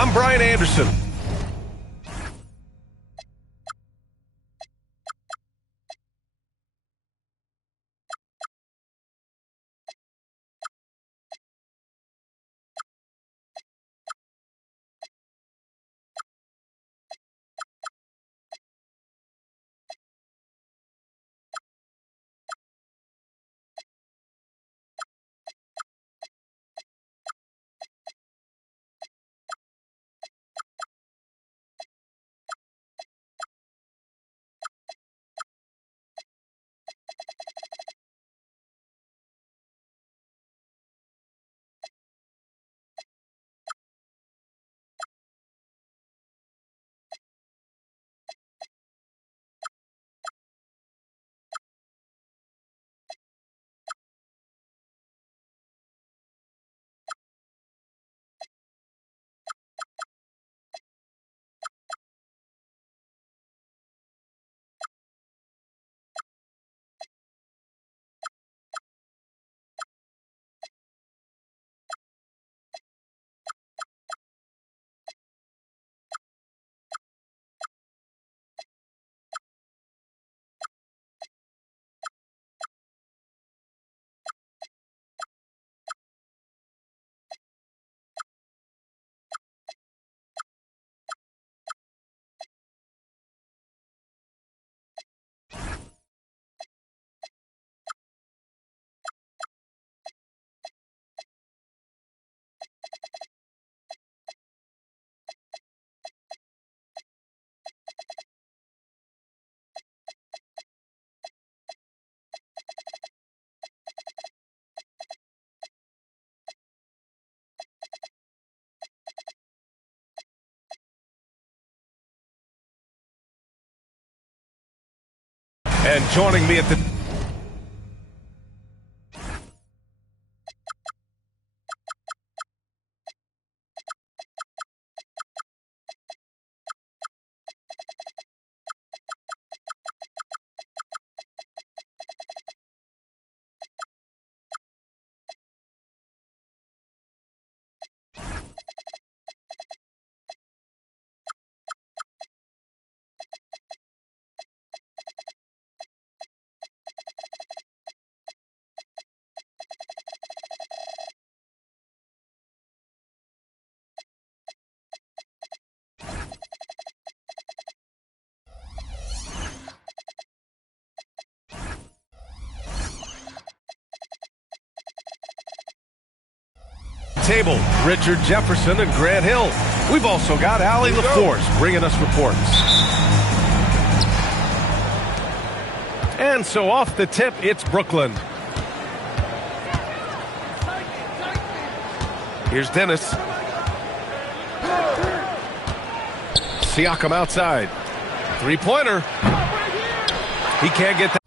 I'm Brian Anderson. And joining me at the table, Richard Jefferson and Grant Hill. We've also got Allie LaForce bringing us reports. And so off the tip, it's Brooklyn. Here's Dennis. Siakam outside. Three-pointer. He can't get that.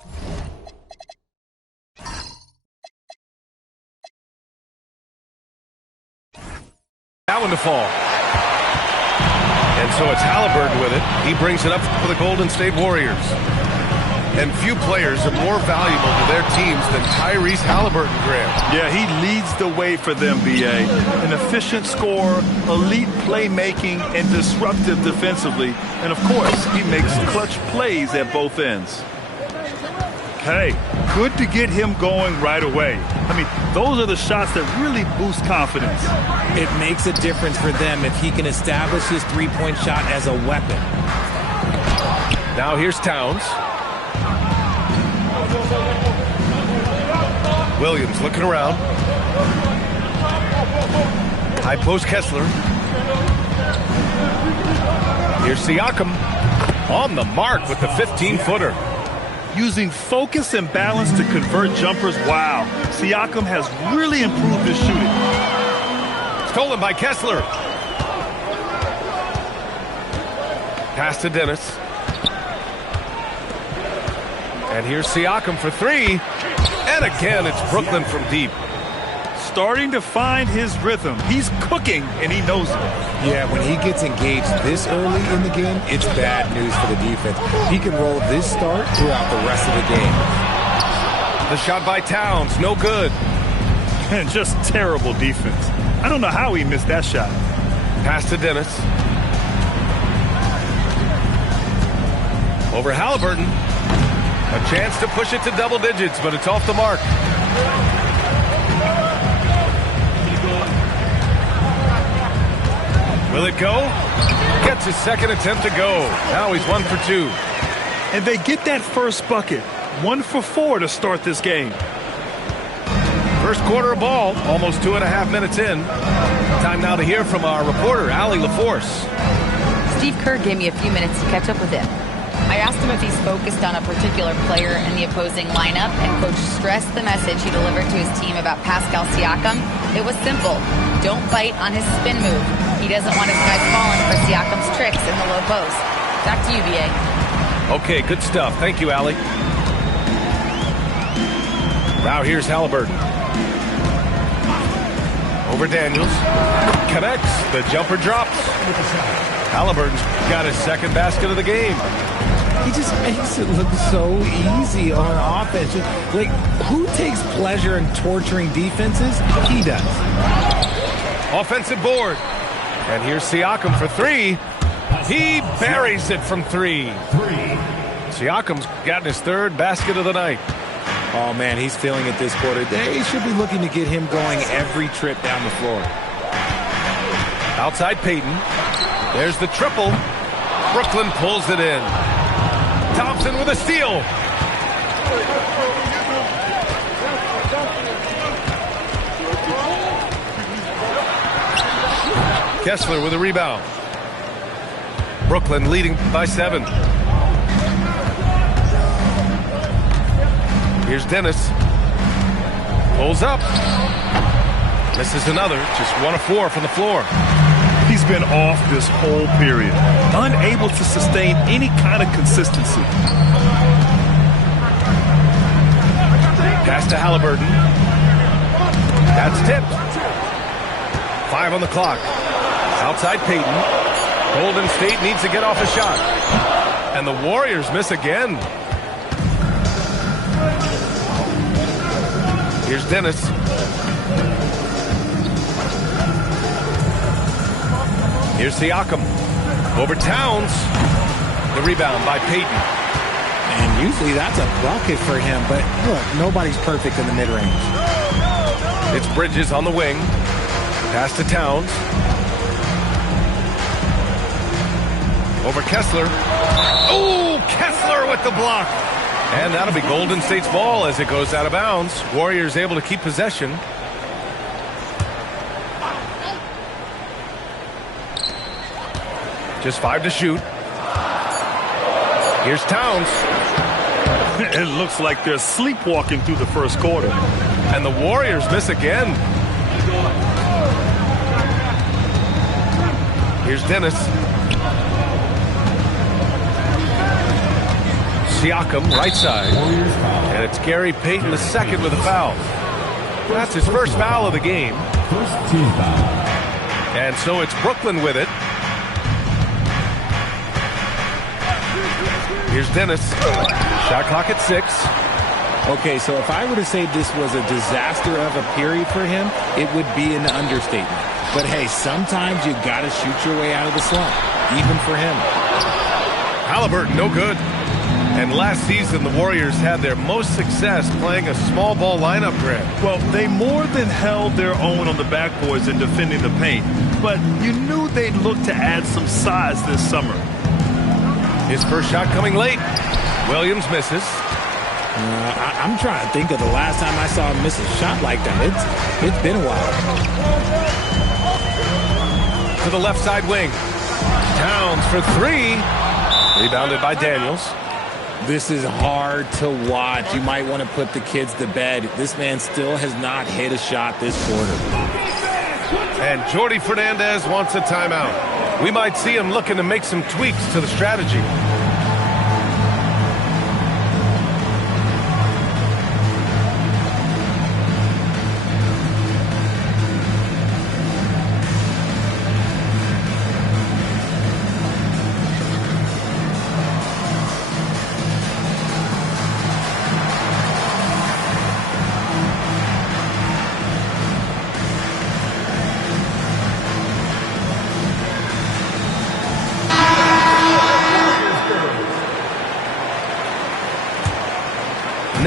That one to fall. And so it's Halliburton with it. He brings it up for the Golden State Warriors. And few players are more valuable to their teams than Tyrese Halliburton, Grant. Yeah, he leads the way for them, B.A. An efficient scorer, elite playmaking, and disruptive defensively. And, of course, he makes clutch plays at both ends. Hey, good to get him going right away. I mean, those are the shots that really boost confidence. It makes a difference for them if he can establish his three-point shot as a weapon. Now here's Towns. Williams looking around. High post Kessler. Here's Siakam on the mark with the 15-footer. Using focus and balance to convert jumpers. Wow. Siakam has really improved his shooting. Stolen by Kessler. Pass to Dennis. And here's Siakam for three. And again, it's Brooklyn from deep. Starting to find his rhythm. He's cooking, and he knows it. Yeah, when he gets engaged this early in the game, it's bad news for the defense. He can roll this start throughout the rest of the game. The shot by Towns, no good. And just terrible defense. I don't know how he missed that shot. Pass to Dennis. Over Halliburton. A chance to push it to double digits, but it's off the mark. Will it go? Gets his second attempt to go. Now he's 1 for 2. And they get that first bucket. 1 for 4 to start this game. First quarter of ball, almost 2.5 minutes in. Time now to hear from our reporter, Allie LaForce. Steve Kerr gave me a few minutes to catch up with him. I asked him if he's focused on a particular player in the opposing lineup, and Coach stressed the message he delivered to his team about Pascal Siakam. It was simple. Don't bite on his spin move. He doesn't want his guys falling for Siakam's tricks in the low post. Back to you, B.A. Okay, good stuff. Thank you, Allie. Now here's Halliburton. Over Daniels. Connects. The jumper drops. Halliburton's got his second basket of the game. He just makes it look so easy on offense. Like, who takes pleasure in torturing defenses? He does. Offensive board. And here's Siakam for 3. He buries it from 3. Siakam's gotten his third basket of the night. Oh, man, he's feeling it this quarter. They should be looking to get him going every trip down the floor. Outside Payton. There's the triple. Brooklyn pulls it in. Thompson with a steal. Kessler with a rebound. Brooklyn leading by 7. Here's Dennis. Pulls up. Misses another. Just 1 of 4 from the floor. He's been off this whole period, unable to sustain any kind of consistency. Pass to Halliburton. That's tipped. 5 on the clock. Outside Payton. Golden State needs to get off a shot. And the Warriors miss again. Here's Dennis. Here's Siakam. Over Towns. The rebound by Payton. And usually that's a bucket for him, but look, nobody's perfect in the mid-range. It's Bridges on the wing. Pass to Towns. Over Kessler. Oh, Kessler with the block. And that'll be Golden State's ball as it goes out of bounds. Warriors able to keep possession. Just 5 to shoot. Here's Towns. It looks like they're sleepwalking through the first quarter. And the Warriors miss again. Here's Dennis. Siakam, right side. And it's Gary Payton the second with a foul. That's his first foul of the game. First team foul. And so it's Brooklyn with it. Here's Dennis. Shot clock at 6. Okay, so if I were to say this was a disaster of a period for him, it would be an understatement. But hey, sometimes you got to shoot your way out of the slump, even for him. Halliburton, no good. And last season, the Warriors had their most success playing a small ball lineup, Grant. Well, they more than held their own on the backboards in defending the paint. But you knew they'd look to add some size this summer. His first shot coming late. Williams misses. I'm trying to think of the last time I saw him miss a shot like that. It's been a while. To the left side wing. Towns for 3. Rebounded by Daniels. This is hard to watch. You might want to put the kids to bed. This man still has not hit a shot this quarter. And Jordi Fernandez wants a timeout. We might see him looking to make some tweaks to the strategy.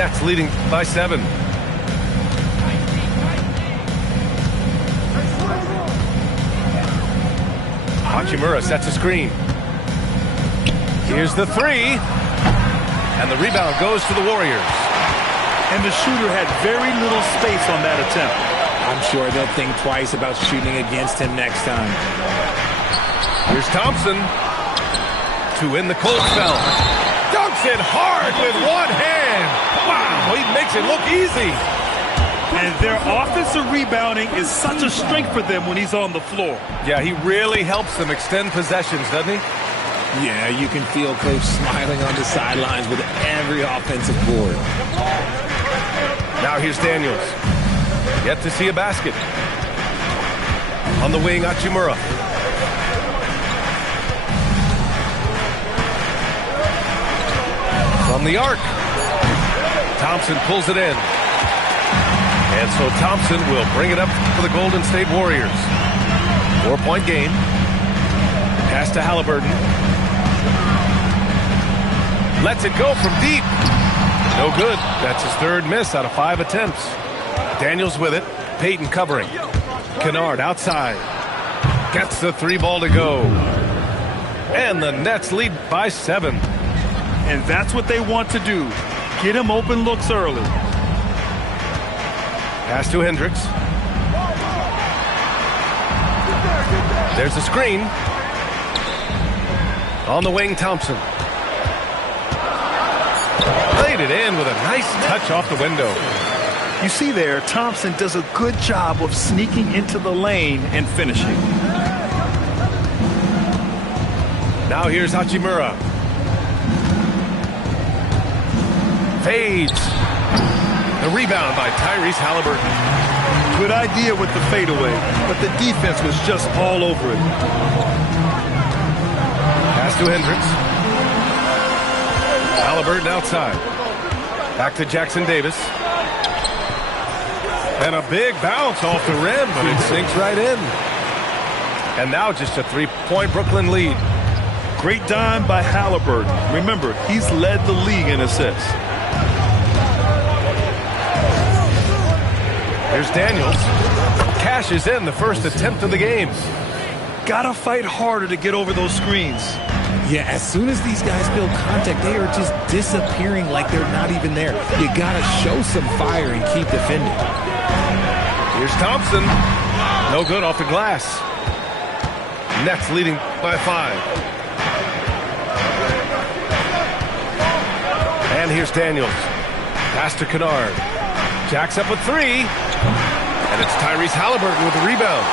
Nets leading by 7. Hachimura sets a screen. Here's the 3. And the rebound goes to the Warriors. And the shooter had very little space on that attempt. I'm sure they'll think twice about shooting against him next time. Here's Thompson to win the cold spell. Dunks it hard with one hand. Wow, he makes it look easy. And their offensive rebounding is such a strength for them when he's on the floor. Yeah, he really helps them extend possessions, doesn't he? Yeah, you can feel Coach smiling on the sidelines with every offensive board. Now here's Daniels. Yet to see a basket. On the wing, Hachimura. From the arc. Thompson pulls it in. And so Thompson will bring it up for the Golden State Warriors. 4-point game. Pass to Halliburton. Lets it go from deep. No good. That's his 3rd miss out of 5 attempts. Daniels with it. Payton covering. Kennard outside. Gets the 3 ball to go. And the Nets lead by 7. And that's what they want to do. Get him open looks early. Pass to Hendricks. There's a screen. On the wing, Thompson. Played it in with a nice touch off the window. You see there, Thompson does a good job of sneaking into the lane and finishing. Now here's Hachimura. Fades. The rebound by Tyrese Halliburton. Good idea with the fadeaway, but the defense was just all over it. Pass to Hendricks. Halliburton outside. Back to Jackson Davis. And a big bounce off the rim, but it sinks right in. And now just a 3-point Brooklyn lead. Great dime by Halliburton. Remember, he's led the league in assists. Here's Daniels. Cashes in the first attempt of the game. Gotta fight harder to get over those screens. Yeah, as soon as these guys feel contact, they are just disappearing like they're not even there. You gotta show some fire and keep defending. Here's Thompson. No good off the glass. Nets leading by 5. And here's Daniels. Pass to Kennard. Jacks up a 3. And it's Tyrese Halliburton with the rebound.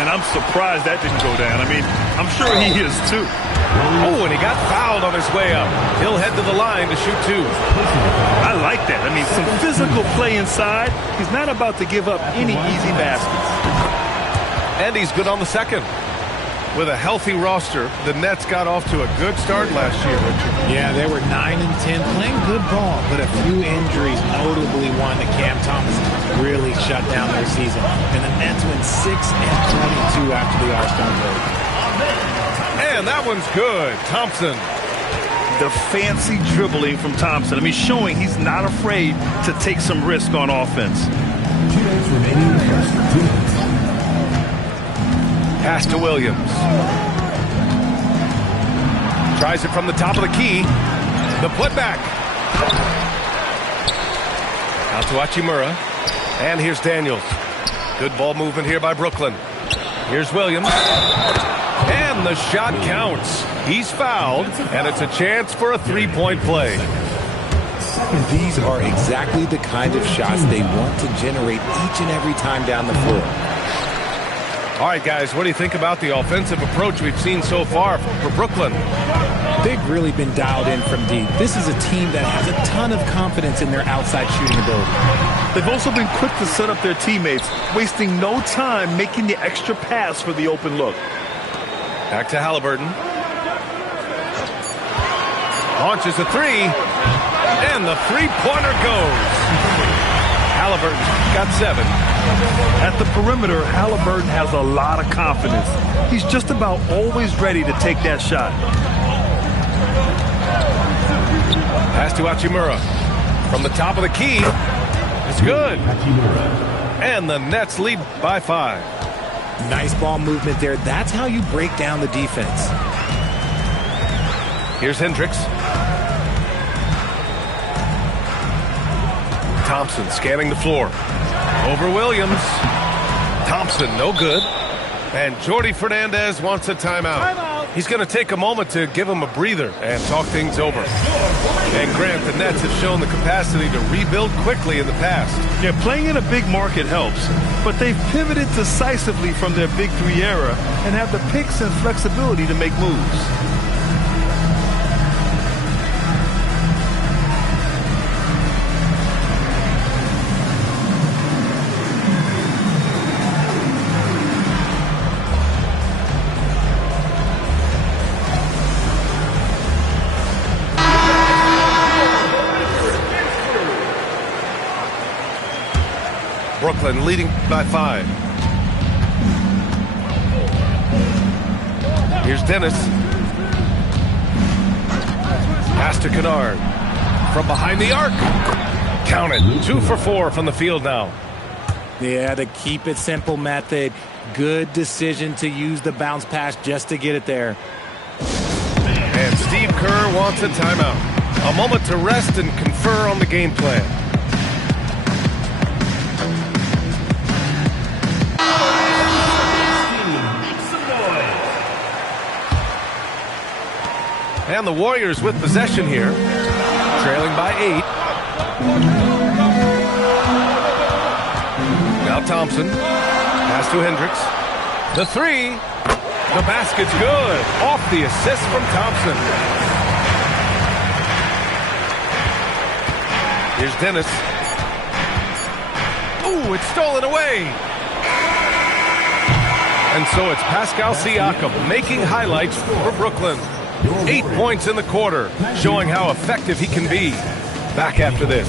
And I'm surprised that didn't go down. I mean, I'm sure he is too. Oh, and he got fouled on his way up. He'll head to the line to shoot 2. I like that. I mean, some physical play inside. He's not about to give up any easy baskets. And he's good on the second. With a healthy roster, the Nets got off to a good start last year, Richard. Yeah, they were 9-10, playing good ball, but a few injuries, notably one to Cam Thomas, really shut down their season. And the Nets went 6-22 after the All-Star break. And that one's good. Thompson. The fancy dribbling from Thompson. I mean, showing he's not afraid to take some risk on offense. 2 minutes remaining in the first. 2 minutes. Pass to Williams. Tries it from the top of the key. The putback. Out to Hachimura. And here's Daniels. Good ball movement here by Brooklyn. Here's Williams. And the shot counts. He's fouled, and it's a chance for a 3-point play. These are exactly the kind of shots they want to generate each and every time down the floor. All right, guys, what do you think about the offensive approach we've seen so far for Brooklyn? They've really been dialed in from deep. This is a team that has a ton of confidence in their outside shooting ability. They've also been quick to set up their teammates, wasting no time making the extra pass for the open look. Back to Halliburton. Launches a 3, and the 3-pointer goes. Halliburton got 7. At the perimeter, Halliburton has a lot of confidence. He's just about always ready to take that shot. Pass to Hachimura. From the top of the key. It's good. And the Nets lead by 5. Nice ball movement there. That's how you break down the defense. Here's Hendricks. Thompson scanning the floor. Over Williams. Thompson, no good. And Jordi Fernandez wants a timeout. He's going to take a moment to give him a breather and talk things over. And Grant, the Nets have shown the capacity to rebuild quickly in the past. Yeah, playing in a big market helps, but they've pivoted decisively from their Big Three era and have the picks and flexibility to make moves. Brooklyn leading by 5. Here's Dennis. Pass to Kennard. From behind the arc. Count it. 2 for 4 from the field now. Yeah, the keep it simple method. Good decision to use the bounce pass just to get it there. And Steve Kerr wants a timeout. A moment to rest and confer on the game plan. And the Warriors with possession here, trailing by 8. Now Thompson, pass to Hendricks. The 3, the basket's good. Off the assist from Thompson. Here's Dennis. Ooh, it's stolen away. And so it's Pascal Siakam making highlights for Brooklyn. 8 points in the quarter, showing how effective he can be. Back after this.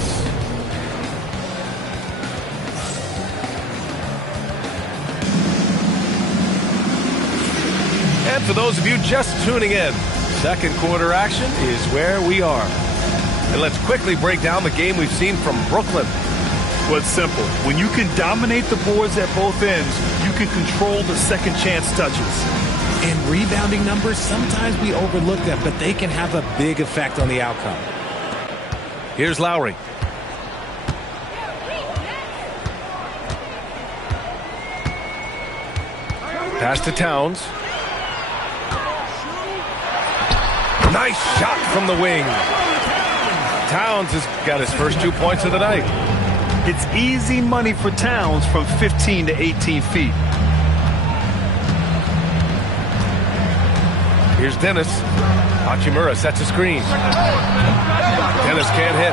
And for those of you just tuning in, second quarter action is where we are. And let's quickly break down the game we've seen from Brooklyn. Well, it's simple. When you can dominate the boards at both ends, you can control the second chance touches. And rebounding numbers, sometimes we overlook that, but they can have a big effect on the outcome. Here's Lowry. Pass to Towns. Nice shot from the wing. Towns has got his first 2 points of the night. It's easy money for Towns from 15 to 18 feet. Here's Dennis. Hachimura sets a screen. Dennis can't hit.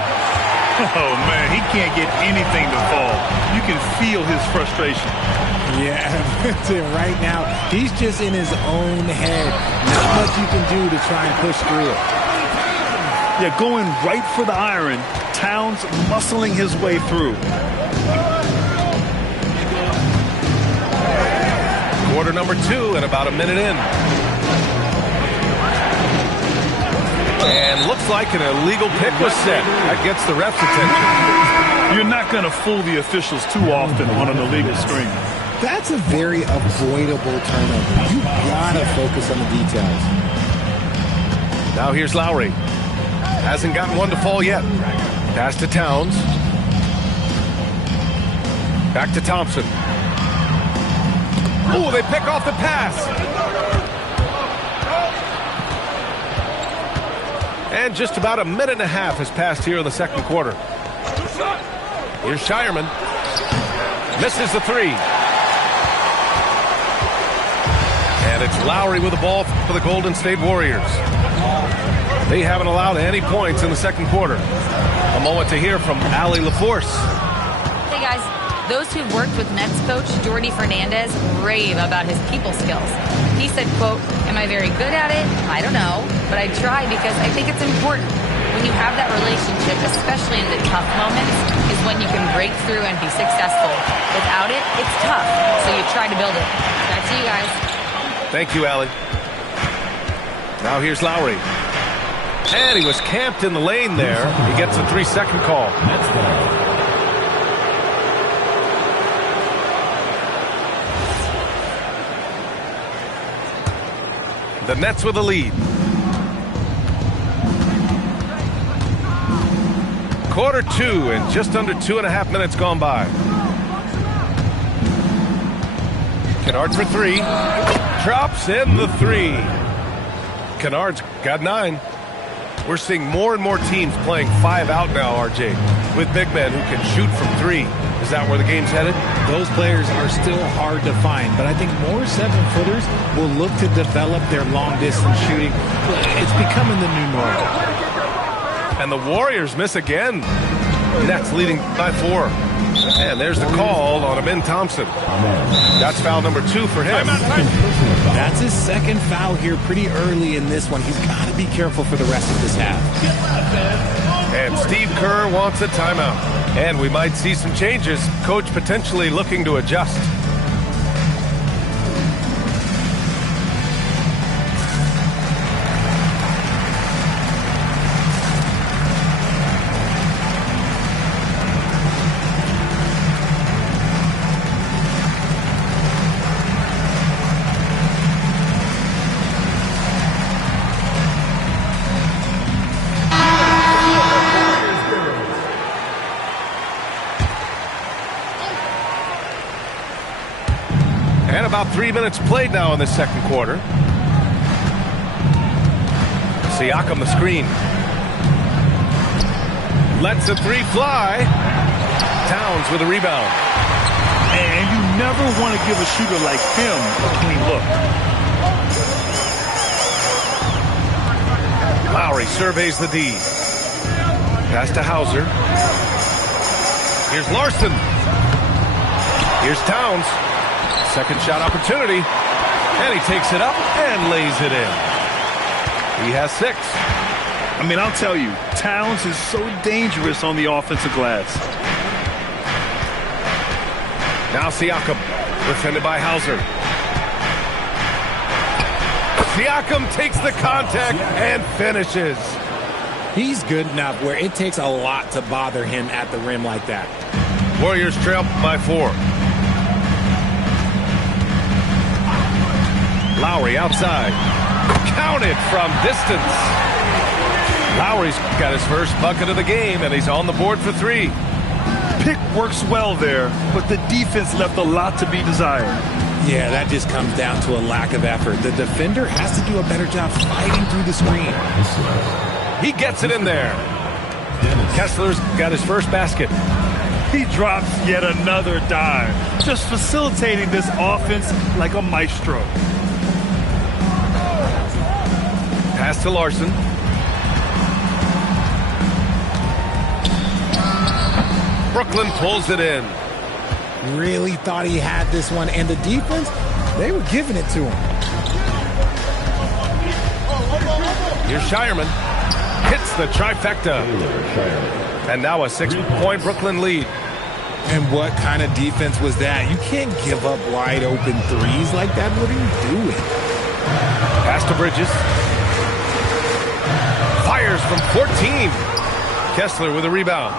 Oh, man, he can't get anything to fall. You can feel his frustration. Yeah, right now, he's just in his own head. Not much you can do to try and push through it. Yeah, going right for the iron. Towns muscling his way through. Quarter number 2 and about a minute in. And looks like an illegal pick was set. That gets the ref's attention. You're not going to fool the officials too often on an illegal screen. That's a very avoidable turnover. You gotta focus on the details. Now here's Lowry. Hasn't gotten one to fall yet. Pass to Towns. Back to Thompson. Oh, they pick off the pass. And just about a minute and a half has passed here in the second quarter. Here's Shireman. Misses the 3. And it's Lowry with the ball for the Golden State Warriors. They haven't allowed any points in the second quarter. A moment to hear from Allie LaForce. Hey guys, those who've worked with Nets coach Jordi Fernandez rave about his people skills. He said, quote, "Am I very good at it? I don't know, but I try because I think it's important. When you have that relationship, especially in the tough moments, is when you can break through and be successful. Without it, it's tough, so you try to build it." Back to you guys. Thank you, Allie. Now here's Lowry. And he was camped in the lane there. He gets a 3-second call. That's ball. The Nets with a lead. Quarter 2 and just under 2.5 minutes gone by. Kennard for 3. Drops in the 3. Kennard's got 9. We're seeing more and more teams playing 5 out now, RJ, with big men who can shoot from 3. Is that where the game's headed? Those players are still hard to find, but I think more 7-footers will look to develop their long-distance shooting. It's becoming the new normal. And the Warriors miss again. Nets leading by 4. And there's the call on Amin Thompson. That's foul number 2 for him. That's his second foul here pretty early in this one. He's got to be careful for the rest of this half. And Steve Kerr wants a timeout. And we might see some changes. Coach potentially looking to adjust. And about 3 minutes played now in the second quarter. Siakam the screen. Lets the 3 fly. Towns with a rebound. And you never want to give a shooter like him a clean look. Lowry surveys the D. Pass to Hauser. Here's Larson. Here's Towns. Second shot opportunity. And he takes it up and lays it in. He has 6. I mean, I'll tell you, Towns is so dangerous on the offensive glass. Now Siakam, defended by Hauser. Siakam takes the contact and finishes. He's good enough where it takes a lot to bother him at the rim like that. Warriors trail by 4. Lowry outside. Counted from distance. Lowry's got his first bucket of the game, and he's on the board for 3. Pick works well there, but the defense left a lot to be desired. Yeah, that just comes down to a lack of effort. The defender has to do a better job fighting through the screen. He gets it in there. Kessler's got his first basket. He drops yet another dime, just facilitating this offense like a maestro. Pass to Larson. Brooklyn pulls it in. Really thought he had this one, and the defense, they were giving it to him. Here's Shireman. Hits the trifecta. And now a 6-point Brooklyn lead. And what kind of defense was that? You can't give up wide open threes like that. What are you doing? Pass to Bridges. Fires from 14. Kessler with a rebound.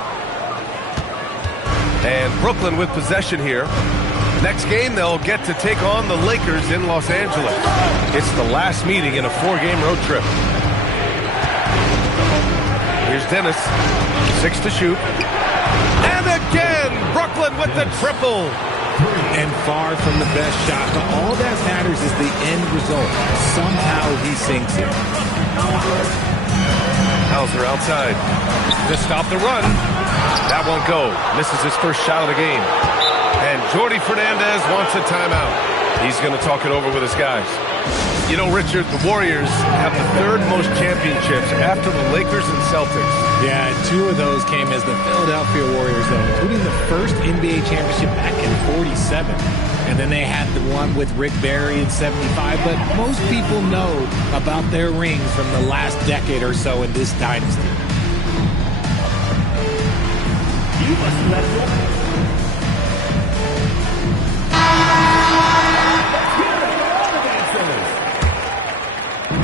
And Brooklyn with possession here. Next game, they'll get to take on the Lakers in Los Angeles. It's the last meeting in a 4-game road trip. Here's Dennis. 6 to shoot. And again, Brooklyn with the triple. And far from the best shot, but all that matters is the end result. Somehow he sinks it. Hauser outside to stop the run. That won't go. Misses his first shot of the game. And Jordi Fernandez wants a timeout. He's going to talk it over with his guys. You know, Richard, the Warriors have the 3rd most championships after the Lakers and Celtics. Yeah, 2 of those came as the Philadelphia Warriors, though, including the first NBA championship back in '47. And then they had the one with Rick Barry in '75. But most people know about their rings from the last decade or so in this dynasty.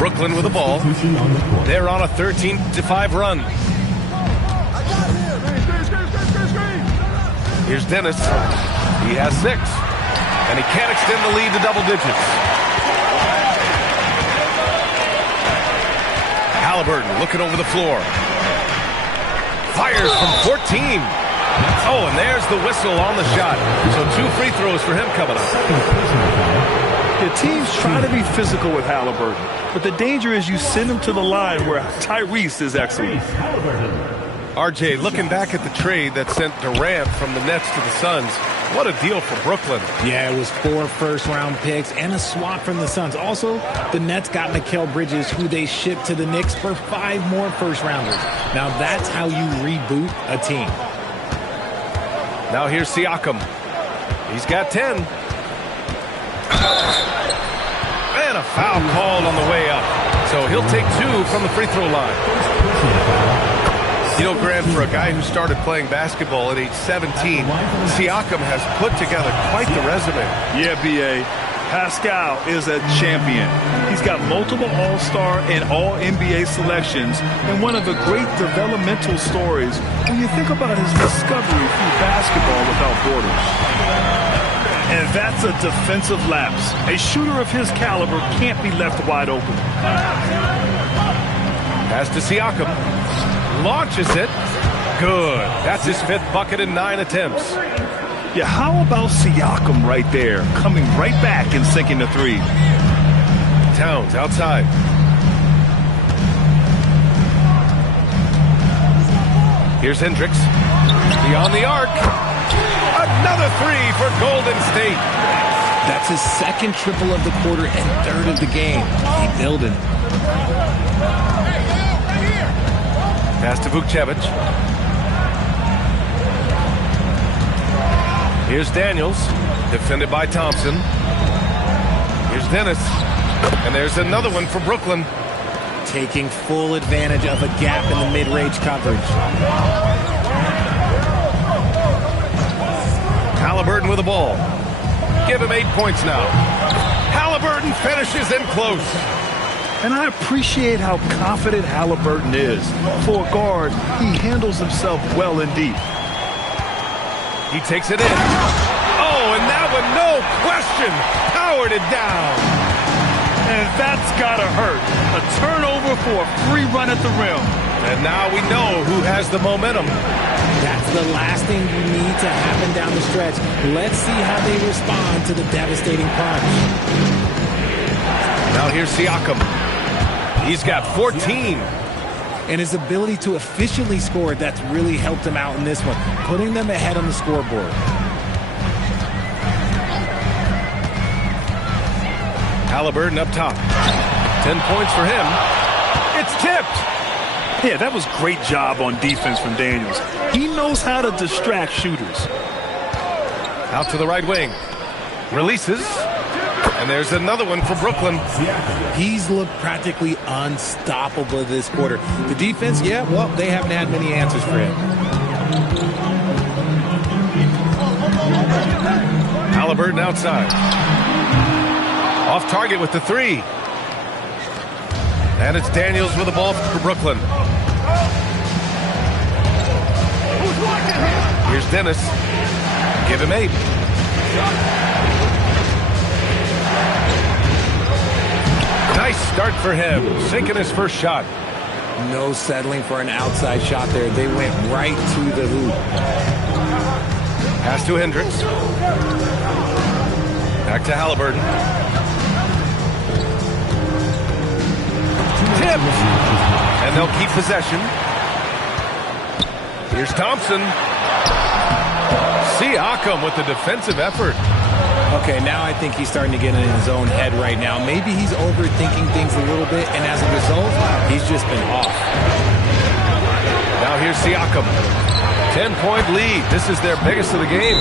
Brooklyn with the ball. Substitution on the court. They're on a 13-5 run. Here's Dennis. He has 6. And he can't extend the lead to double digits. Halliburton looking over the floor. Fires from 14. Oh, and there's the whistle on the shot. So 2 free throws for him coming up. The teams try to be physical with Halliburton, but the danger is you send him to the line where Tyrese is excellent. RJ, looking back at the trade that sent Durant from the Nets to the Suns, what a deal for Brooklyn. Yeah, it was 4 first-round picks and a swap from the Suns. Also, the Nets got Mikal Bridges, who they shipped to the Knicks for 5 more first-rounders. Now, that's how you reboot a team. Now here's Siakam. He's got 10. And a foul called on the way up. So he'll take 2 from the free throw line. You know, Grant, for a guy who started playing basketball at age 17, Siakam has put together quite the resume. Yeah, B.A. Pascal is a champion. He's got multiple All-Star and All-NBA selections, and one of the great developmental stories when you think about his discovery through basketball without borders. And that's a defensive lapse. A shooter of his caliber can't be left wide open. Pass to Siakam. Launches it. Good. That's his 5th bucket in 9 attempts. Yeah, how about Siakam right there, coming right back and sinking the 3? Towns outside. Here's Hendricks. Beyond the arc. Another 3 for Golden State. That's his 2nd triple of the quarter and 3rd of the game. Keep building. Pass to Vukcevic. Here's Daniels, defended by Thompson. Here's Dennis. And there's another one for Brooklyn. Taking full advantage of a gap in the mid-range coverage. Halliburton with the ball. Give him 8 points now. Halliburton finishes in close. And I appreciate how confident Halliburton is. For a guard, he handles himself well and deep. He takes it in. Oh, and that one, no question, powered it down. And that's gotta hurt. A turnover for a free run at the rim. And now we know who has the momentum. That's the last thing you need to happen down the stretch. Let's see how they respond to the devastating punch. Now here's Siakam. He's got 14. And his ability to efficiently score, that's really helped him out in this one, putting them ahead on the scoreboard. Halliburton up top. 10 points for him. It's tipped. Yeah, that was great job on defense from Daniels. He knows how to distract shooters. Out to the right wing. Releases. And there's another one for Brooklyn. He's looked practically unstoppable this quarter. The defense, yeah, well, they haven't had many answers for him. Halliburton outside. Off target with the 3. And it's Daniels with the ball for Brooklyn. Here's Dennis. Give him 8. Nice start for him, sinking his first shot. No settling for an outside shot there. They went right to the hoop. Pass to Hendricks. Back to Halliburton. Tip. And they'll keep possession. Here's Thompson. Siakam with the defensive effort. Okay, now I think he's starting to get in his own head right now. Maybe he's overthinking things a little bit, and as a result, he's just been off. Now here's Siakam. 10-point lead. This is their biggest of the game.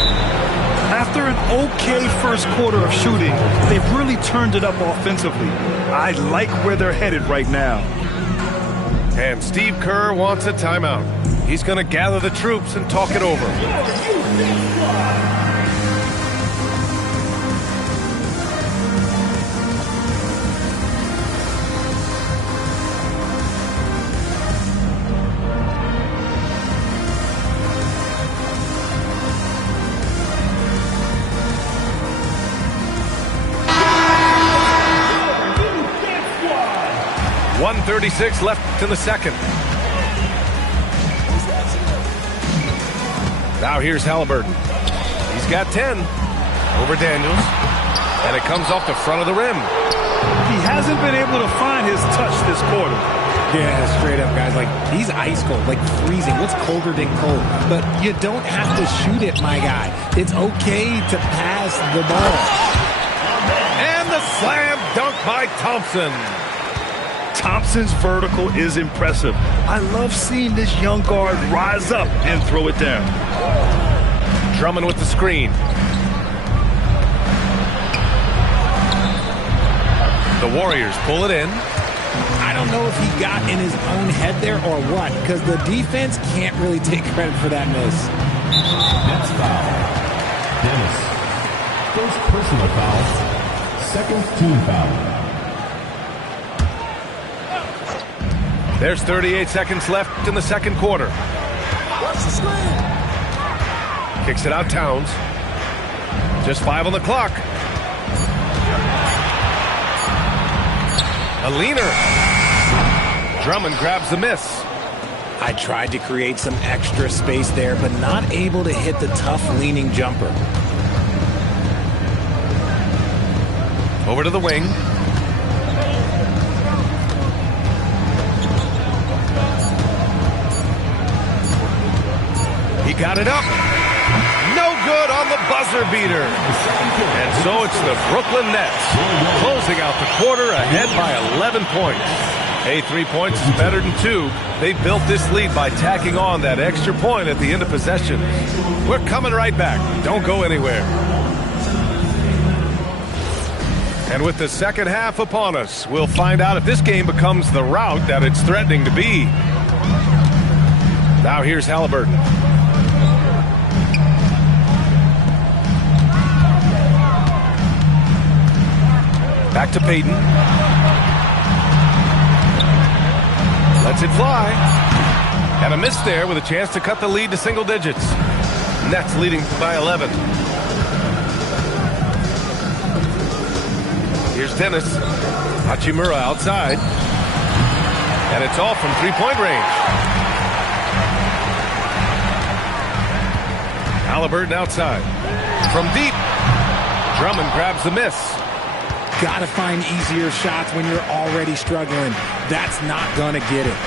After an okay first quarter of shooting, they've really turned it up offensively. I like where they're headed right now. And Steve Kerr wants a timeout. He's going to gather the troops and talk it over. 1:36 left in the second. Now here's Halliburton. He's got 10 over Daniels, and it comes off the front of the rim. He hasn't been able to find his touch this quarter. Yeah, straight up, guys. Like, he's ice cold, like freezing. What's colder than cold? But you don't have to shoot it, my guy. It's okay to pass the ball. And the slam dunk by Thompson. Thompson's vertical is impressive. I love seeing this young guard rise up and throw it down. Drummond with the screen. The Warriors pull it in. I don't know if he got in his own head there or what, because the defense can't really take credit for that miss. That's foul. Dennis. First personal foul. Second team foul. There's 38 seconds left in the second quarter. Kicks it out Towns. Just 5 on the clock. A leaner. Drummond grabs the miss. I tried to create some extra space there, but not able to hit the tough leaning jumper. Over to the wing. He got it up. No good on the buzzer beater. And so it's the Brooklyn Nets closing out the quarter ahead by 11 points. Hey, 3 points is better than 2. They built this lead by tacking on that extra point at the end of possession. We're coming right back. Don't go anywhere. And with the second half upon us, we'll find out if this game becomes the rout that it's threatening to be. Now here's Halliburton. Back to Payton. Lets it fly. And a miss there with a chance to cut the lead to single digits. Nets leading by 11. Here's Dennis. Hachimura outside. And it's off from three-point range. Halliburton outside. From deep. Drummond grabs the miss. Got to find easier shots when you're already struggling. That's not going to get it.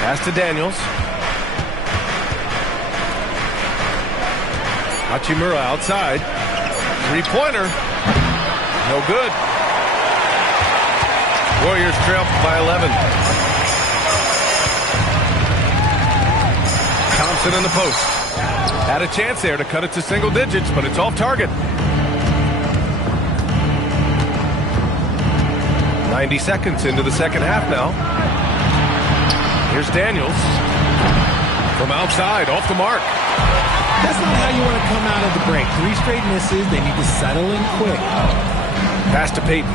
Pass to Daniels. Hachimura outside. Three-pointer. No good. Warriors trail by 11. Thompson in the post. Had a chance there to cut it to single digits, but it's off target. 90 seconds into the second half now. Here's Daniels. From outside, off the mark. That's not how you want to come out of the break. 3 straight misses. They need to settle in quick. Pass to Payton.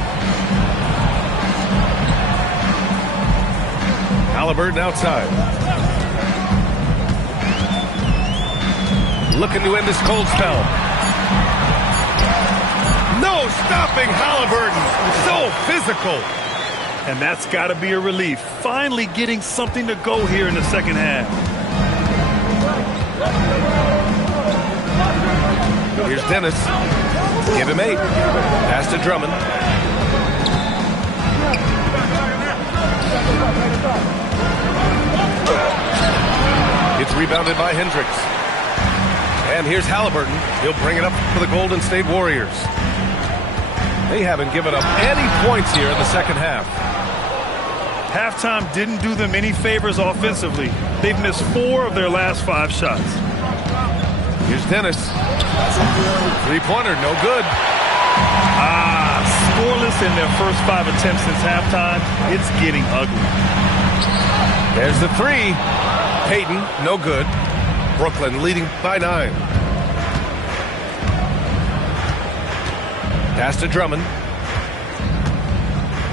Halliburton outside. Looking to end this cold spell. No stopping Halliburton. So physical. And that's got to be a relief. Finally getting something to go here in the second half. Here's Dennis. Give him 8. Pass to Drummond. It's rebounded by Hendricks. And here's Halliburton. He'll bring it up for the Golden State Warriors. They haven't given up any points here in the second half. Halftime didn't do them any favors offensively. They've missed 4 of their last 5 shots. Here's Dennis. Three-pointer, no good. Scoreless in their first 5 attempts since halftime. It's getting ugly. There's the 3. Payton, no good. Brooklyn leading by 9. Pass to Drummond.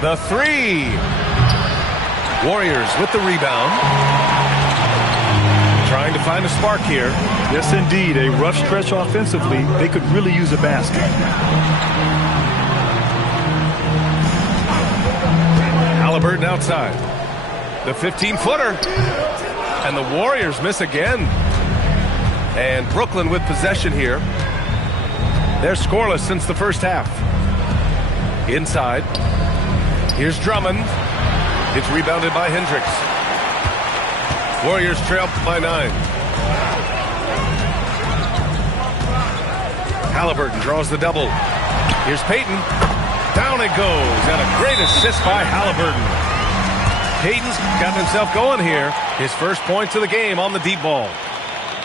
The 3. Warriors with the rebound. Trying to find a spark here. Yes, indeed. A rough stretch offensively. They could really use a basket. Halliburton outside. The 15-footer. And the Warriors miss again. And Brooklyn with possession here. They're scoreless since the first half. Inside. Here's Drummond. It's rebounded by Hendricks. Warriors trail by 9. Halliburton draws the double. Here's Payton. Down it goes. And a great assist by Halliburton. Payton's got himself going here. His first points of the game on the deep ball.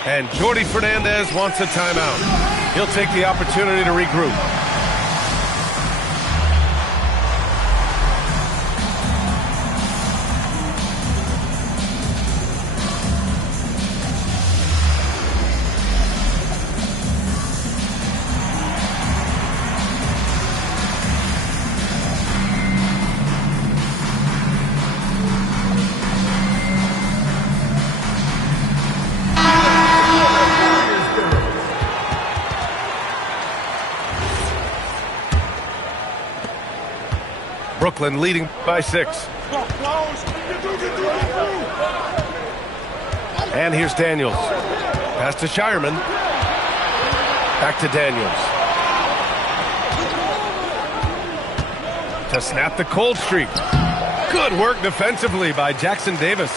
And Jordi Fernandez wants a timeout. He'll take the opportunity to regroup. Brooklyn leading by 6. And here's Daniels. Pass to Shireman. Back to Daniels. To snap the cold streak. Good work defensively by Jackson Davis.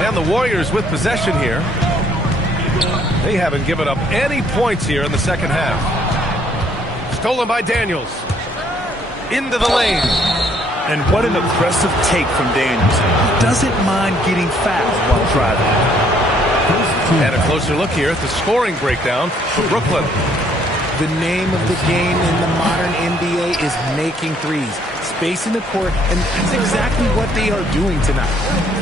And the Warriors with possession here. They haven't given up any points here in the second half. Stolen by Daniels. Into the lane. And what an aggressive take from Daniels. He doesn't mind getting fouled while driving. And a closer look here at the scoring breakdown for Brooklyn. The name of the game in the modern NBA is making threes. Spacing the court, and that's exactly what they are doing tonight.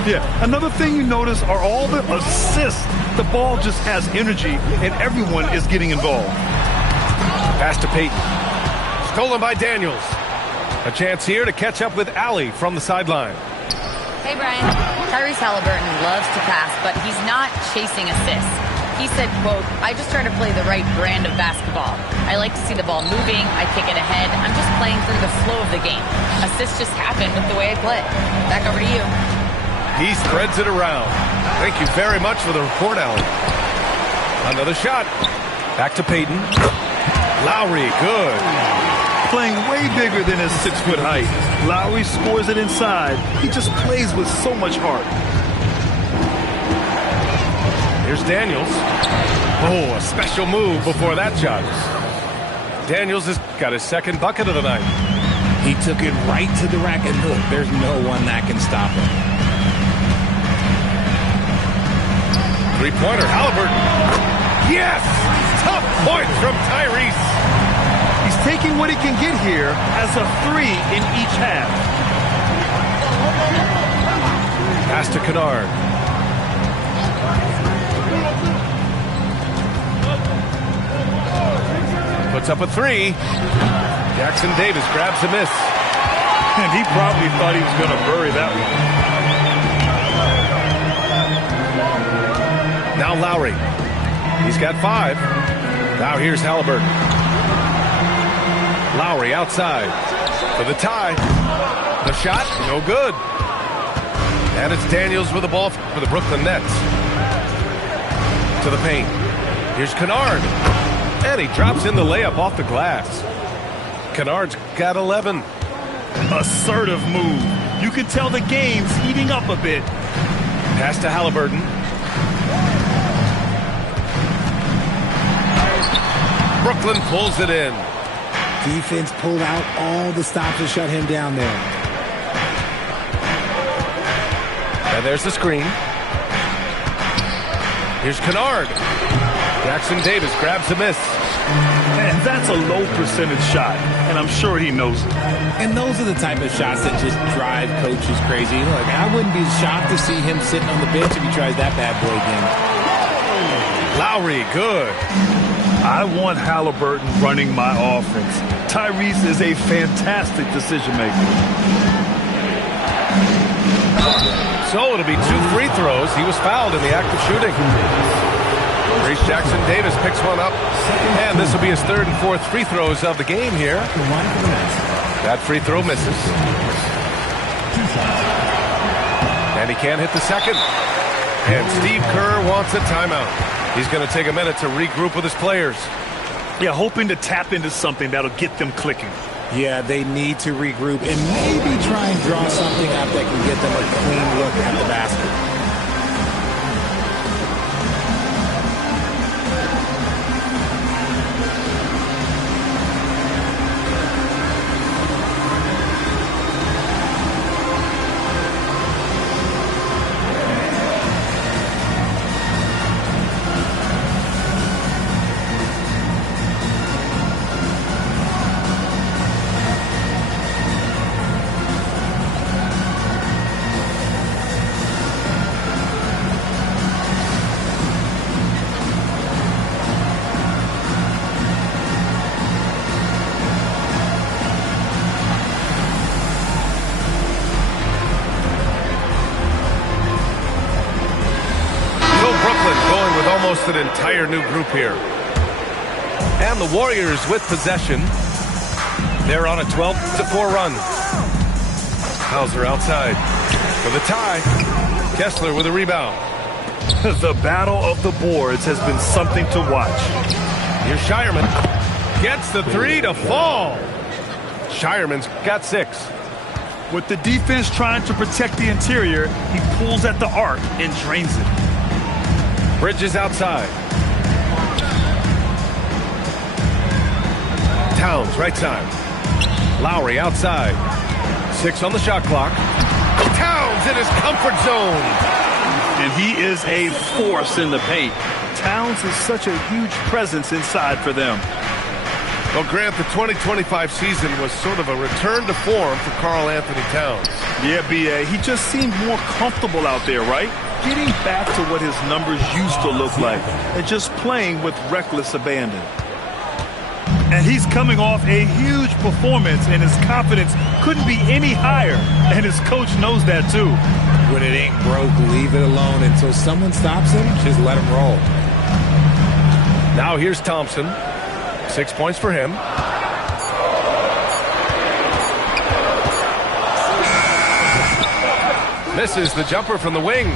Yeah, another thing you notice are all the assists. The ball just has energy, and everyone is getting involved. Pass to Payton. Stolen by Daniels. A chance here to catch up with Allie from the sideline. Hey, Brian. Tyrese Halliburton loves to pass, but he's not chasing assists. He said, quote, "I just try to play the right brand of basketball. I like to see the ball moving. I kick it ahead. I'm just playing through the flow of the game. Assists just happen with the way I play." Back over to you. He spreads it around. Thank you very much for the report, Allie. Another shot. Back to Payton. Lowry, good. Playing way bigger than his 6-foot height. Lowry scores it inside. He just plays with so much heart. Here's Daniels. Oh, a special move before that shot. Daniels has got his second bucket of the night. He took it right to the rack, and look, there's no one that can stop him. Three-pointer, Halliburton. Yes! Tough point from Tyrese. He's taking what he can get here as a 3 in each half. Pass to Kennard. Puts up a 3. Jackson Davis grabs a miss. And he probably thought he was going to bury that one. Now Lowry. He's got 5. Now here's Halliburton. Lowry outside for the tie. The shot, no good. And it's Daniels with the ball for the Brooklyn Nets. To the paint. Here's Kennard. And he drops in the layup off the glass. Kennard's got 11. Assertive move. You can tell the game's heating up a bit. Pass to Halliburton. Brooklyn pulls it in. Defense pulled out all the stops to shut him down there. And there's the screen. Here's Kennard. Jackson Davis grabs the miss. And that's a low percentage shot, and I'm sure he knows it. And those are the type of shots that just drive coaches crazy. Look, I wouldn't be shocked to see him sitting on the bench if he tries that bad boy again. Lowry, good. I want Halliburton running my offense. Tyrese is a fantastic decision maker. so it'll be 2 free throws. He was fouled in the act of shooting. Reese Jackson Davis picks one up, and this will be his 3rd and 4th free throws of the game here. That free throw misses. And he can't hit the second. And Steve Kerr wants a timeout. He's going to take a minute to regroup with his players. Yeah, hoping to tap into something that'll get them clicking. Yeah, they need to regroup and maybe try and draw something up that can get them a clean look at the basket. An entire new group here. And the Warriors with possession. They're on a 12-4 run. Hauser outside for the tie. Kessler with a rebound. The battle of the boards has been something to watch. Here's Shireman. Gets the 3 to fall. Shireman's got 6. With the defense trying to protect the interior, he pulls at the arc and drains it. Bridges outside. Towns right side. Lowry outside. 6 on the shot clock. Towns in his comfort zone. And he is a force in the paint. Towns is such a huge presence inside for them. Well, Grant, the 2025 season was sort of a return to form for Karl Anthony Towns. Yeah, B.A. He just seemed more comfortable out there, right? Getting back to what his numbers used to look like and just playing with reckless abandon. And he's coming off a huge performance, and his confidence couldn't be any higher. And his coach knows that, too. When it ain't broke, leave it alone until someone stops him. Just let him roll. Now here's Thompson. 6 points for him. Misses the jumper from the wing.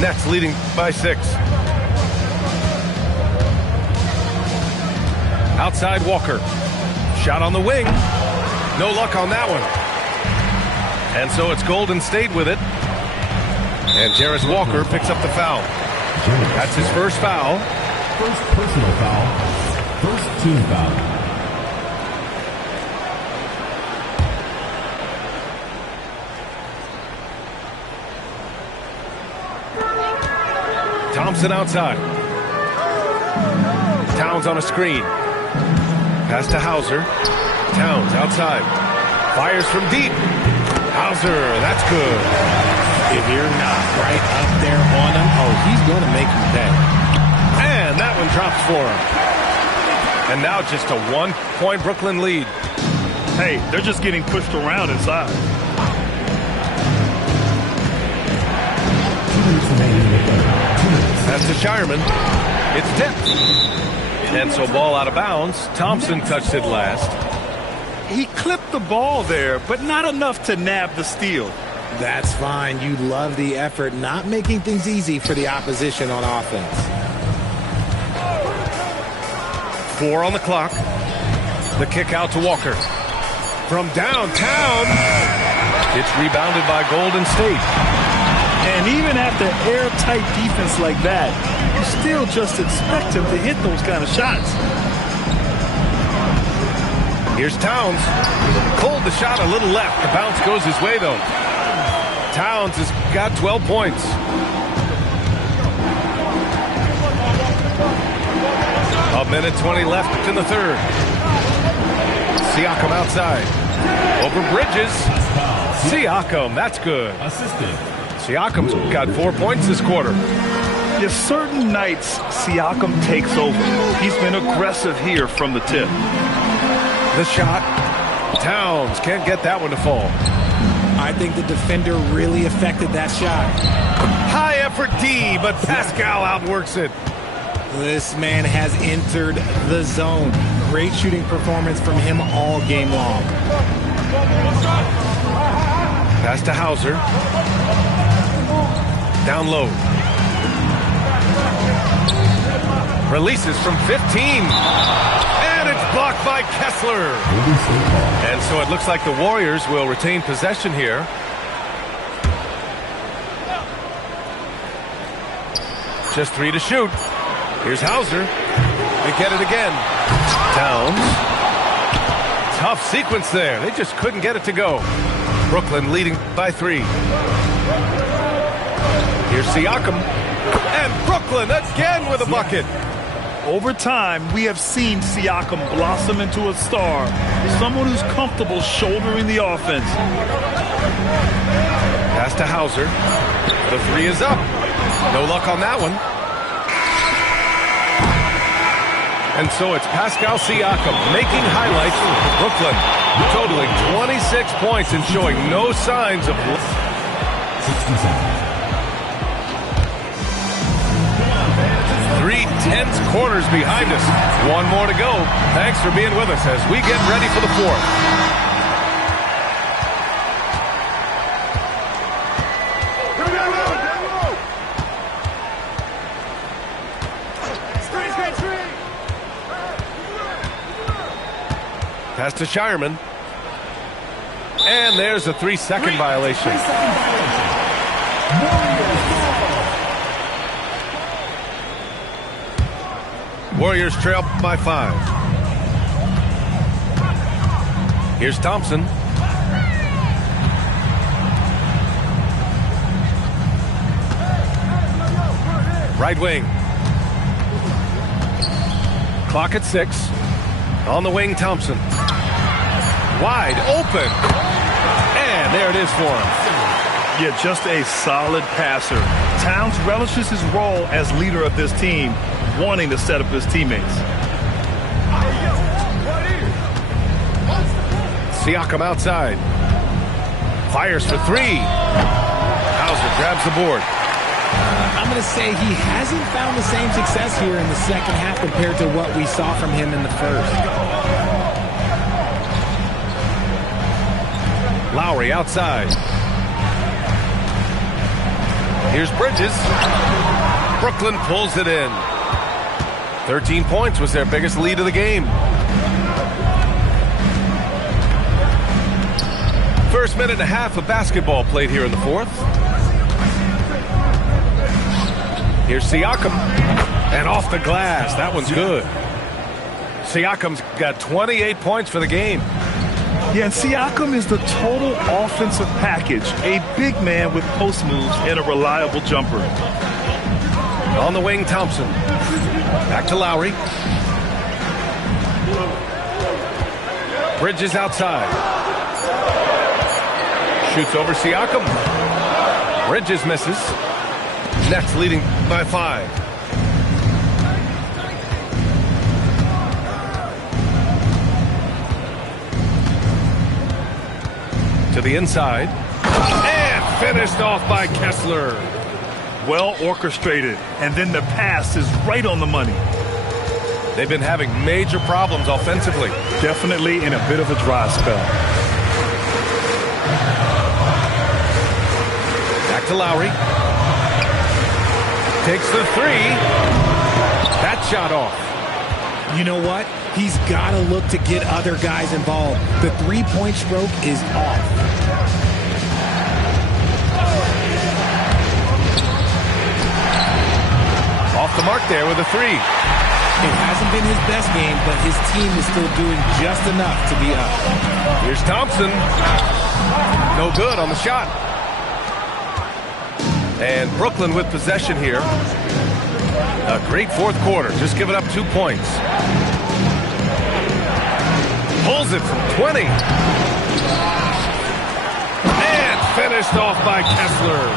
Nets leading by 6. Outside Walker. Shot on the wing. No luck on that one. And so it's Golden State with it. And Jarris Walker picks up the foul. That's his first foul. First personal foul. First team foul. Thompson outside. Towns on a screen. Pass to Hauser. Towns outside. Fires from deep. Hauser, that's good. If you're not right up there on him, oh, he's going to make you pay. And that one drops for him. And now just a 1-point Brooklyn lead. Hey, they're just getting pushed around inside. That's to Shireman. It's tipped. And so ball out of bounds. Thompson touched it last. He clipped the ball there, but not enough to nab the steal. That's fine. You love the effort, not making things easy for the opposition on offense. 4 on the clock. The kick out to Walker. From downtown. It's rebounded by Golden State. And even after airtight defense like that, you still just expect him to hit those kind of shots. Here's Towns. Pulled the shot a little left. The bounce goes his way, though. Towns has got 12 points. A minute 20 left in the third. Siakam outside. Over Bridges. Siakam, that's good. Assistant. Siakam's got 4 points this quarter. Yeah, certain nights, Siakam takes over. He's been aggressive here from the tip. The shot. Towns can't get that one to fall. I think the defender really affected that shot. High effort D, but Pascal outworks it. This man has entered the zone. Great shooting performance from him all game long. Pass to Hauser. Down low. Releases from 15. And it's blocked by Kessler. And so it looks like the Warriors will retain possession here. Just 3 to shoot. Here's Hauser. They get it again. Downs. Tough sequence there. They just couldn't get it to go. Brooklyn leading by 3. Here's Siakam. And Brooklyn again with a bucket. Over time, we have seen Siakam blossom into a star. Someone who's comfortable shouldering the offense. Pass to Hauser. The 3 is up. No luck on that one. And so it's Pascal Siakam making highlights for Brooklyn, totaling 26 points and showing no signs of... 3 tense quarters behind us. One more to go. Thanks for being with us as we get ready for the 4th. Pass to Shireman. And there's a 3-second violation. Warriors trail by 5. Here's Thompson. Right wing. Clock at 6. On the wing, Thompson. Wide open. And there it is for him. Yeah, just a solid passer. Towns relishes his role as leader of this team, wanting to set up his teammates. Siakam outside. Fires for 3. Hauser grabs the board. I'm going to say he hasn't found the same success here in the second half compared to what we saw from him in the first. Lowry outside. Here's Bridges. Brooklyn pulls it in. 13 points was their biggest lead of the game. First minute and a half of basketball played here in the 4th. Here's Siakam. And off the glass. That one's good. Siakam's got 28 points for the game. Yeah, and Siakam is the total offensive package. A big man with post moves and a reliable jumper. On the wing, Thompson. Back to Lowry. Bridges outside. Shoots over Siakam. Bridges misses. Nets leading by 5. To the inside. And finished off by Kessler. Well orchestrated. And then the pass is right on the money. They've been having major problems offensively. Definitely in a bit of a dry spell. Back to Lowry. Takes the 3. That shot off. You know what? He's got to look to get other guys involved. The three-point stroke is off. Off the mark there with a 3. It hasn't been his best game, but his team is still doing just enough to be up. Here's Thompson. No good on the shot. And Brooklyn with possession here. A great 4th quarter. Just giving up 2 points. Pulls it from 20. And finished off by Kessler.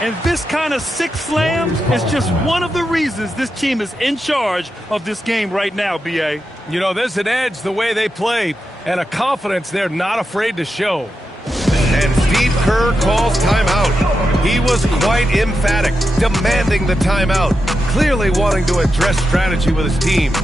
And this kind of 6 slams is just one of the reasons this team is in charge of this game right now, B.A. You know, there's an edge the way they play and a confidence they're not afraid to show. And Kerr calls timeout. He was quite emphatic, demanding the timeout, clearly wanting to address strategy with his team.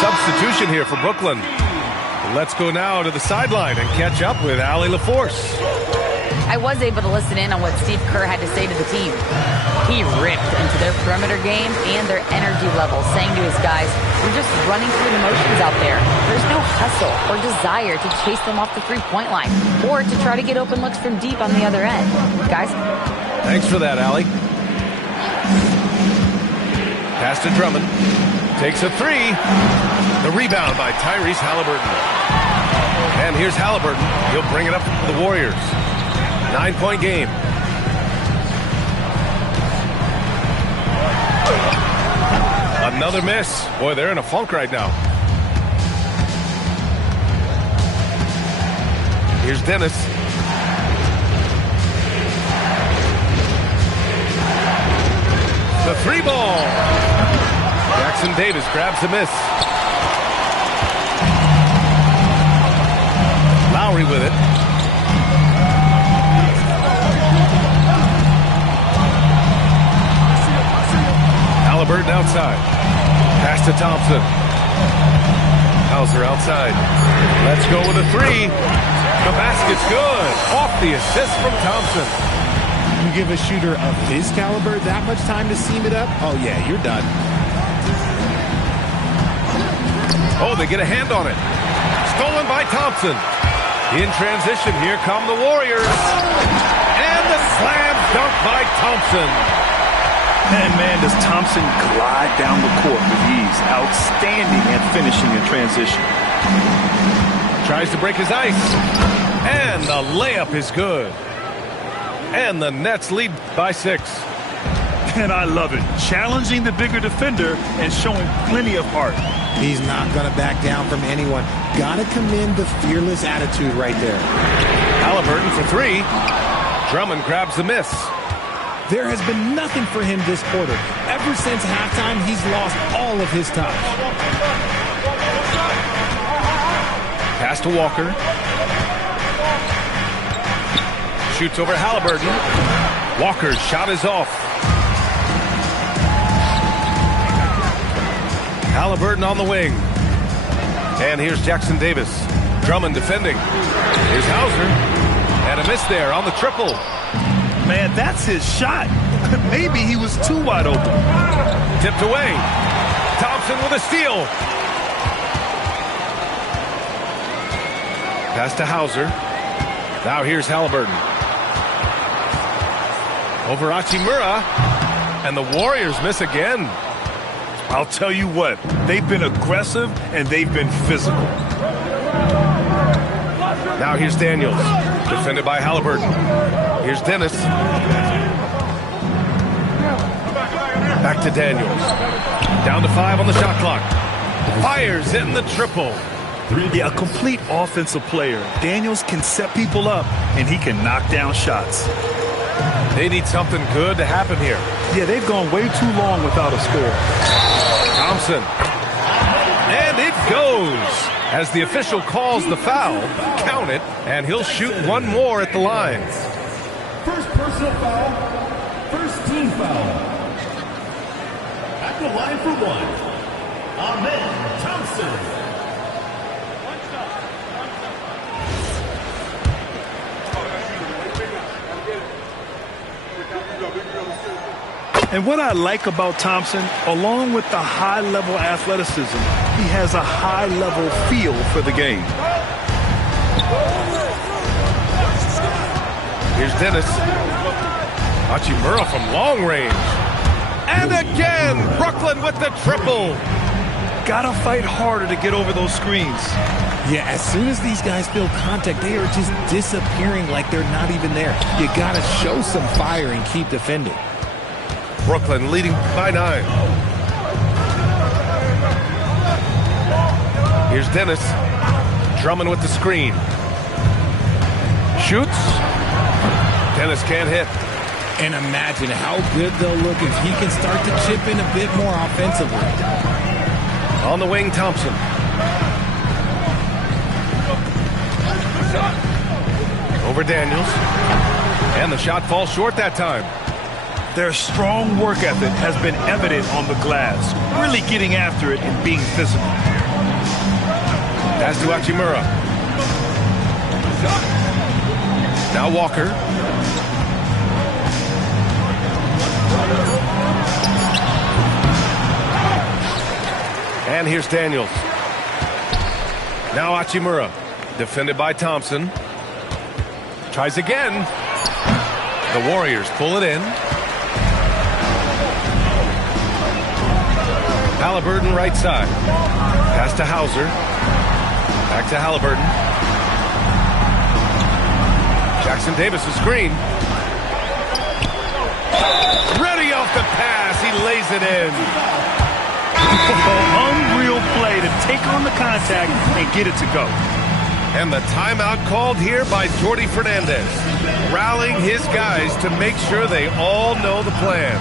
Substitution here for Brooklyn. Let's go now to the sideline and catch up with Allie LaForce. I was able to listen in on what Steve Kerr had to say to the team. He ripped into their perimeter game and their energy level, saying to his guys, "We're just running through the motions out there. There's no hustle or desire to chase them off the three-point line or to try to get open looks from deep on the other end." Guys? Thanks for that, Allie. Pass to Drummond. Takes a three. The rebound by Tyrese Halliburton. And here's Halliburton. He'll bring it up for the Warriors. 9-point game. Another miss. Boy, they're in a funk right now. Here's Dennis. The three ball. Jackson Davis grabs the miss. Lowry with it. Halliburton outside. Pass to Thompson. Hauser outside. Let's go with a three. The basket's good. Off the assist from Thompson. You give a shooter of his caliber that much time to seam it up? Oh, yeah, you're done. Oh, they get a hand on it. Stolen by Thompson. In transition, here come the Warriors. And the slam dunk by Thompson. And man, does Thompson glide down the court with ease. Outstanding at finishing in transition. Tries to break his ice. And the layup is good. And the Nets lead by 6. And I love it. Challenging the bigger defender and showing plenty of heart. He's not going to back down from anyone. Got to commend the fearless attitude right there. Halliburton for three. Drummond grabs the miss. There has been nothing for him this quarter. Ever since halftime, he's lost all of his touch. Pass to Walker. Shoots over Halliburton. Walker's shot is off. Halliburton on the wing. And here's Jackson Davis. Drummond defending. Here's Hauser. And a miss there on the triple. Man, that's his shot. Maybe he was too wide open. Tipped away. Thompson with a steal. Pass to Hauser. Now here's Halliburton. Over Hachimura. And the Warriors miss again. I'll tell you what, they've been aggressive and they've been physical. Now here's Daniels, defended by Halliburton. Here's Dennis. Back to Daniels. Down to 5 on the shot clock. Fires in the triple. Yeah, a complete offensive player. Daniels can set people up and he can knock down shots. They need something good to happen here. Yeah, they've gone way too long without a score. Thompson. And it goes. As the official calls the foul, count it, and he'll shoot one more at the line. First personal foul, first team foul. At the line for one, Ahmed Thompson. And what I like about Thompson, along with the high-level athleticism, he has a high-level feel for the game. Here's Dennis. Hachimura from long range. And again, Brooklyn with the triple. Gotta fight harder to get over those screens. Yeah, as soon as these guys feel contact, they are just disappearing like they're not even there. You gotta show some fire and keep defending. Brooklyn leading by 9. Here's Dennis. Drummond with the screen. Shoots. Dennis can't hit. And imagine how good they'll look if he can start to chip in a bit more offensively. On the wing, Thompson. Over Daniels. And the shot falls short that time. Their strong work ethic has been evident on the glass, really getting after it and being physical. Pass to Hachimura. Now Walker. And here's Daniels. Now Hachimura. Defended by Thompson. Tries again. The Warriors pull it in. Halliburton right side. Pass to Hauser. Back to Halliburton. Jackson Davis a screen. Ready off the pass. He lays it in. Unreal play to take on the contact and get it to go. And the timeout called here by Jordi Fernandez, rallying his guys to make sure they all know the plan.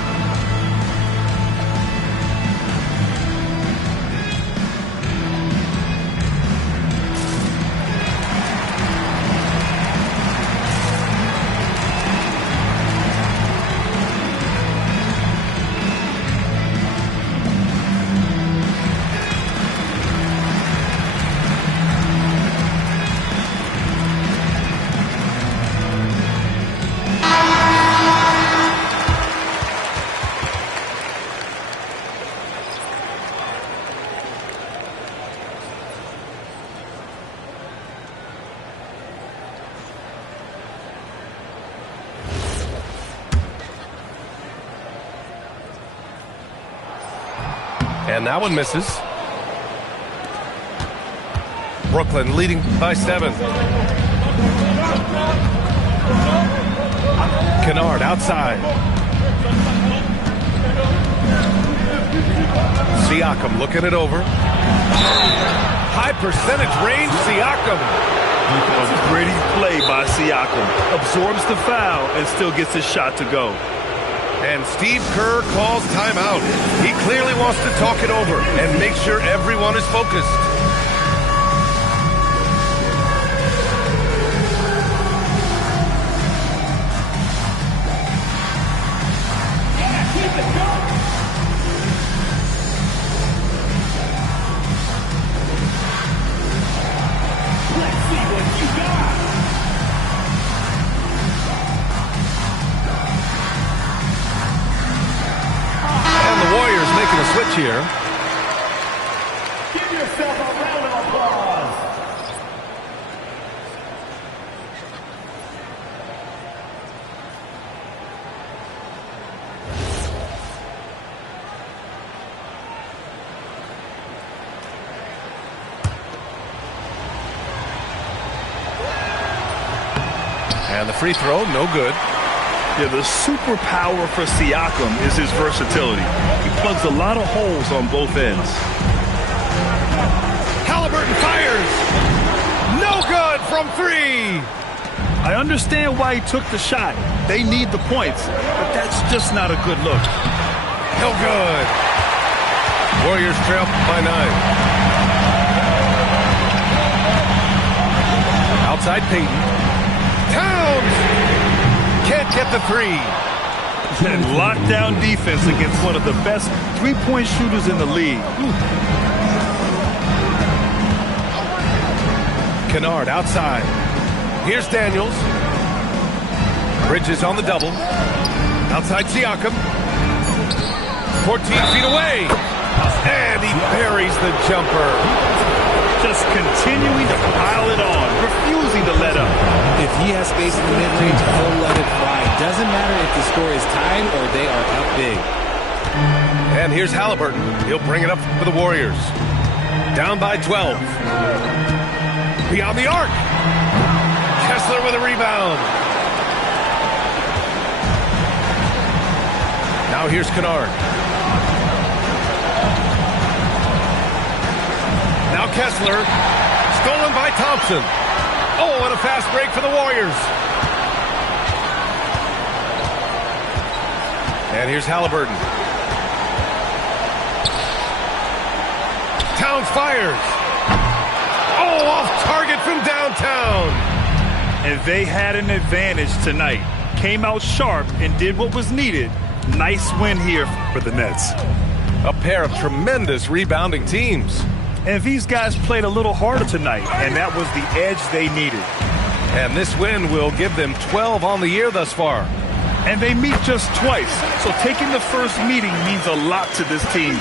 And that one misses. Brooklyn leading by 7. Kennard outside. Siakam looking it over. High percentage range, Siakam. A gritty play by Siakam. Absorbs the foul and still gets his shot to go. And Steve Kerr calls timeout. He clearly wants to talk it over and make sure everyone is focused. Making a switch here. Give yourself a round of applause. And the free throw, no good. Yeah, the superpower for Siakam is his versatility. He plugs a lot of holes on both ends. Halliburton fires. No good from 3. I understand why he took the shot. They need the points, but that's just not a good look. No good. Warriors trail by 9. Outside Payton. Towns. Can't get the 3. And lockdown defense against one of the best three-point shooters in the league. Kennard outside. Here's Daniels. Bridges on the double. Outside Siakam. 14 feet away. And he buries the jumper. Just continuing to pile it on, refusing to let up. If he has space in the mid-range, he'll let it fly. Doesn't matter if the score is tied or they are up big. And here's Halliburton. He'll bring it up for the Warriors. Down by 12. Beyond the arc. Kessler with a rebound. Now here's Kennard. Now Kessler Stolen by Thompson. Oh, and a fast break for the Warriors. And here's Halliburton. Towns fires. Oh, off target from downtown. And they had an advantage tonight. Came out sharp and did what was needed. Nice win here for the Nets. A pair of tremendous rebounding teams. And these guys played a little harder tonight, and that was the edge they needed. And this win will give them 12 on the year thus far. And they meet just twice, so taking the first meeting means a lot to this team.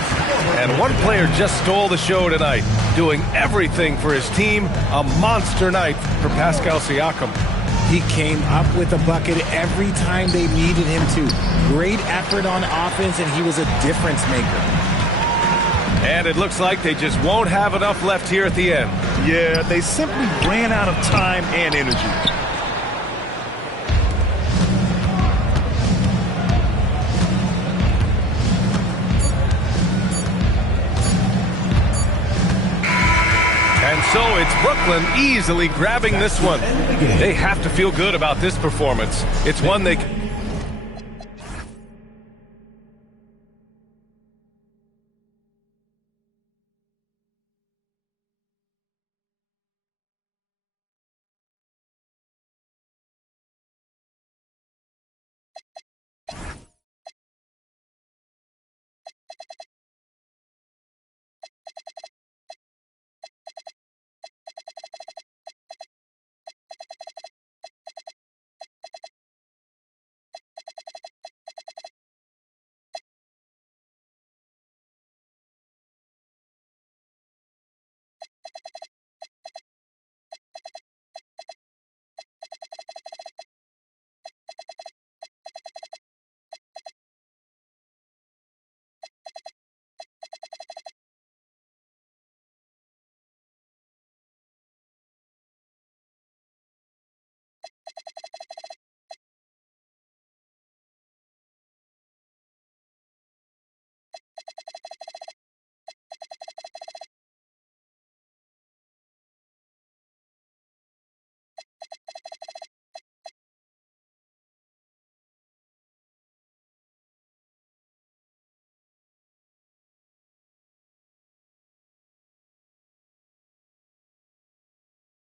And one player just stole the show tonight, doing everything for his team. A monster night for Pascal Siakam. He came up with a bucket every time they needed him to. Great effort on offense, and he was a difference maker. And it looks like they just won't have enough left here at the end. Yeah, they simply ran out of time and energy. And so it's Brooklyn easily grabbing this one. They have to feel good about this performance. It's one they